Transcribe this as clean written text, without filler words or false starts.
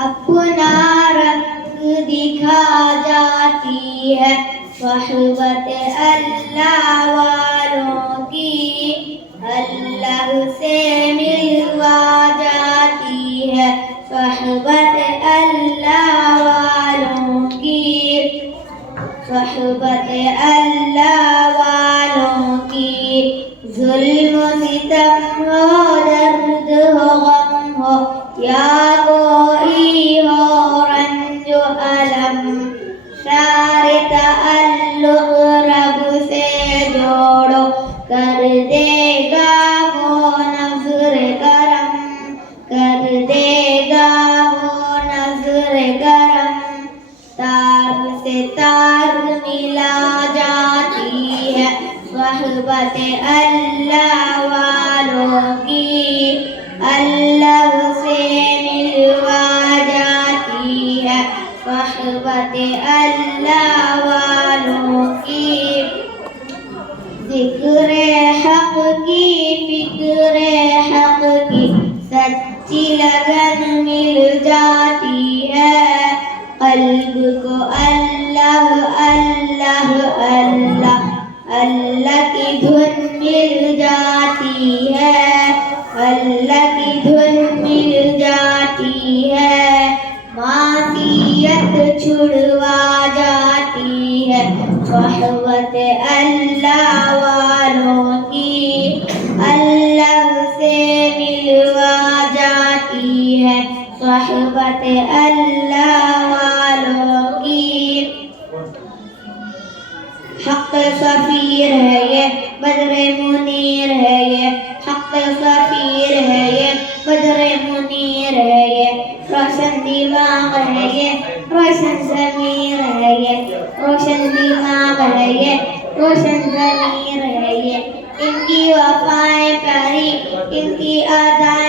اپنا رنگ دکھا جاتی ہے صحبت اللہ والوں کی، اللہ سے ملوا جاتی ہے صحبت اللہ والوں کی، صحبت اللہ والوں کی۔ ظلم و ستم ہو، درد ہو، غم ہو، یا کوئی ہو رنج و الم، شار تعلق رب سے جوڑو، کر دے گا وہ نظر کرم، کر دے گا وہ نظر کرم۔ تار سے تار ملا جاتی ہے صحبت اللہ والوں کی، اللہ سے ملوا جاتی ہے صحبت اللہ والوں کی۔ ذکر حق کی، فکر حق کی سچی لگن مل جاتی ہے، قلب کو اللہ اللہ اللہ اللہ کی دھن مل جاتی ہے، اللہ کی دھن مل جاتی ہے، معصیت چھڑوا جاتی ہے صحبت اللہ والوں کی، اللہ سے ملوا جاتی ہے صحبت اللہ والوں کی۔ حق سفیر ہے یہ، بدر منیر ہے یہ، حق سفیر ہے یہ، بدر منیر ہے یہ، روشن دماغ ہے یہ، روشن ضمیر ہے یہ، روشن دماغ ہے یہ، روشن ضمیر ہے یہ۔ ان کی وفائیں پیاری، ان کی ادائیں